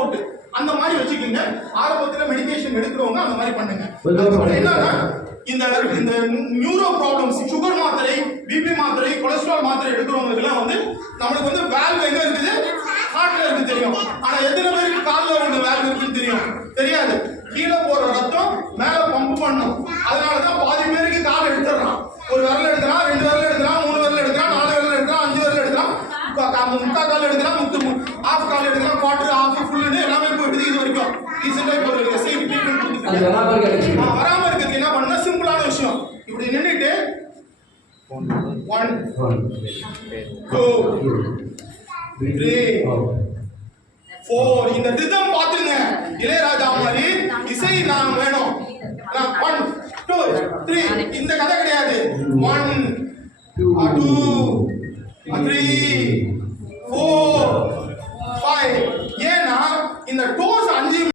Support அந்த மாதிரி வச்சுக்கோங்க. ஆரம்பத்துல மெடிகேஷன் எடுக்கிறவங்க அந்த மாதிரி பண்ணுங்க. என்னன்னா இந்த இந்த நியூரோ ப்ராப்ளம்ஸ், சுகர் மாத்திரை, பிபி மாத்திரை, கொலஸ்ட்ரால் மாத்திரை எடுக்கிறவங்களுக்கு எல்லாம் வந்து நம்மளுக்கு வந்து வேல்வ் எங்க இருக்குது, ஹார்ட்ல இருக்கு தெரியும். ஆனா எத்தனை பேருக்கு கால்ல உள்ள வேல்வ் இருக்குன்னு தெரியும்? தெரியாது. கீழே போற ரத்தம் மேல பம்ப் பண்ணும். அதனாலதான் பாதி பேருக்கு கால் எடுத்துறான். ஒரு விரல் எடுக்கிறான், 2 விரல் எடுக்கிறான், 3 விரல் எடுக்கிறான், 4 விரல் எடுக்கிறான், 5 விரல் எடுக்கிறான், முக்கா கால் எடுக்கிறான், ஆஃப் கால் எடுக்கிறான், குவார்டர், ஆஃப், ஃபுல்லுன்னு எல்லாமே போயிடுது. இது வரைக்கும் ரீசெண்டா இப்போ சேஃப் ட்ரீட்மெண்ட் கொடுத்துருக்காங்க. வராம இருக்கிறதுக்கு என்ன பண்ணா சிம்பிளான விஷயம். இப்படி நின்றுட்டு 1 2 3 4 இந்த ரிதம் பாத்துங்க. இளையராஜா மாதிரி இசை நான் வேணும். 1 2 3 இந்த கதை கிடையாது. 1 2 3 4 5 ஏன்னா இந்த டோஸ் 5